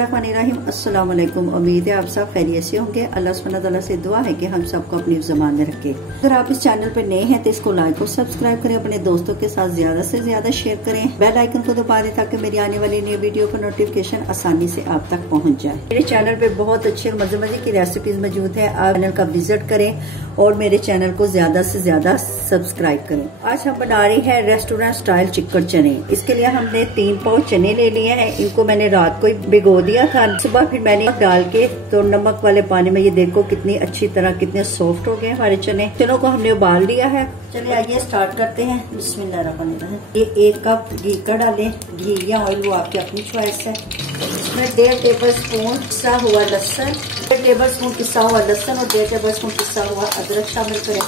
बिस्मिल्लाहिर्रहमानिर्रहीम। अस्सलाम वालेकुम। उम्मीद है आप सब खैरियत से होंगे। अल्लाह सुब्हानहू तआला से दुआ है कि हम सबको अपनी ज़बान में रखे। अगर आप इस चैनल पर नए हैं तो इसको लाइक और सब्सक्राइब करें, अपने दोस्तों के साथ ज्यादा से ज्यादा शेयर करें, बेल आइकन को दबा दें ताकि मेरी आने वाली नई वीडियो का नोटिफिकेशन आसानी से आप तक पहुँच जाए। मेरे चैनल पे बहुत अच्छे मजे मजे की रेसिपीज मौजूद है। आप चैनल का विजिट करें और मेरे चैनल को ज्यादा से ज्यादा सब्सक्राइब करें। आज हम बना रही है रेस्टोरेंट स्टाइल चिकन चने। इसके लिए हमने 3 पाव चने ले लिए हैं। इनको मैंने रात को भिगो दिया था। सुबह फिर मैंने डाल के तो नमक वाले पानी में ये देखो कितनी अच्छी तरह कितने सॉफ्ट हो गए हमारे चने। चनों को हमने उबाल लिया है। चलिए आइए स्टार्ट करते हैं। बिस्मिल्लाहिर्रहमानिर्रहीम। ये 1 कप घी का डालें, घी या ऑयल वो आपकी अपनी चॉइस है। इसमें 1.5 टेबल स्पून पिसा हुआ लहसुन, 1.5 टेबल स्पून पिसा हुआ लहसुन और 1.5 टेबल स्पून पिसा हुआ अदरक शामिल करें।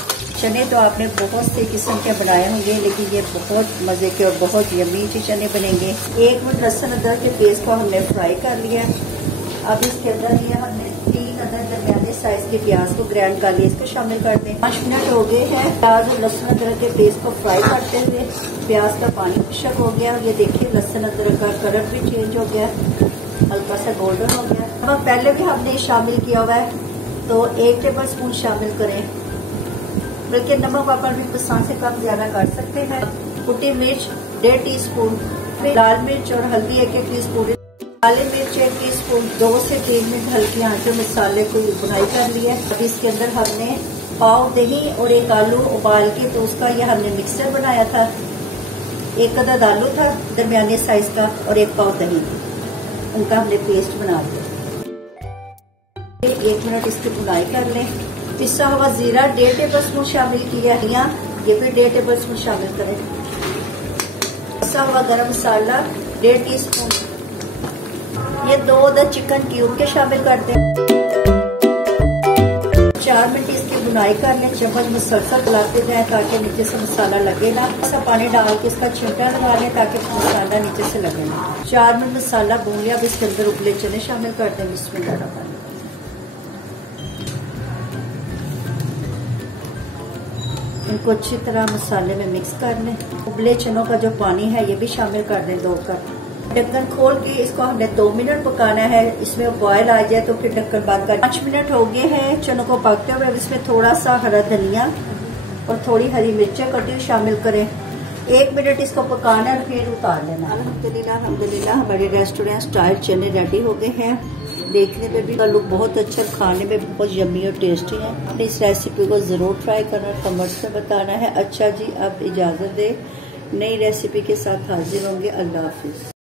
चने तो आपने बहुत से किस्म के बनाए होंगे, लेकिन ये बहुत मजे के और बहुत यम्मी चने बनेंगे। 1 मिनट लहसुन अदरक के पेस्ट को हमने फ्राई कर लिया। अब इसके अंदर ये हमने 3 अदर दरमियाने साइज के प्याज को ग्राइंड कर लिया, इसको शामिल कर दें। 5 मिनट हो गए हैं प्याज और लहसुन अदरक के पेस्ट को फ्राई करते हुए। प्याज का पानी खुशक हो गया। ये देखिए लहसुन अदरक का कलर भी चेंज हो गया, हल्का सा गोल्डन हो गया। अब पहले भी हमने शामिल किया हुआ है तो 1 टेबल स्पून शामिल करें, बल्कि नमक वापर भी पसंद से कम ज्यादा कर सकते हैं। कुटी मिर्च 1.5 टीस्पून, लाल मिर्च और हल्दी 1 टीस्पून, काली मिर्च 1 टीस्पून। 2 से 3 मिनट हल्की आंच में मसाले को भुनाई कर लिया। अब इसके अंदर हमने पाव दही और 1 आलू उबाल के तो उसका यह हमने मिक्सर बनाया था। 1 अदद आलू था दरमियाने साइज का और 1 पाव दही, उनका हमने पेस्ट बना लिया। 1 मिनट इसकी भुनाई कर लें। पिसा हुआ जीरा 1.5 टेबल स्पून शामिल किया, ये भी 1.5 टेबल स्पून शामिल करें। पिसा हुआ गरम मसाला 1.5 टीस्पून। ये 2 अदद चिकन क्यूब के शामिल कर दें। 4 मिनट इसकी भुनाई कर लें। चम्मच मुसलसल चलाते जाएं ताकि नीचे से मसाला लगे ना। ऐसा पानी डाल के इसका छिलका लगा लें ताकि मसाला नीचे से लगे ना। 4 मिनट मसाला भून लिया। अब इसके अंदर उबले चने शामिल कर दें। बिस्मिल्लाह। इनको अच्छी तरह मसाले में मिक्स कर लें। उबले चनों का जो पानी है ये भी शामिल कर दें 2 कप। ढक्कन खोल के इसको हमने 2 मिनट पकाना है। इसमें बॉयल आ जाए तो फिर ढक्कन बंद कर। 5 मिनट हो गए हैं चनों को पकते हुए। इसमें थोड़ा सा हरा धनिया और थोड़ी हरी मिर्चें कटी शामिल करें। 1 मिनट इसको पकाना है, फिर उतार लेना। अल्हम्दुलिल्लाह हमारे रेस्टोरेंट स्टाइल चने रेडी हो गए हैं। देखने में भी लुक बहुत अच्छा, खाने में बहुत यम्मी और टेस्टी है। अपनी इस रेसिपी को जरूर ट्राई करना, कमेंट्स में बताना है। अच्छा जी, अब इजाजत दे, नई रेसिपी के साथ हाजिर होंगे। अल्लाह हाफिज।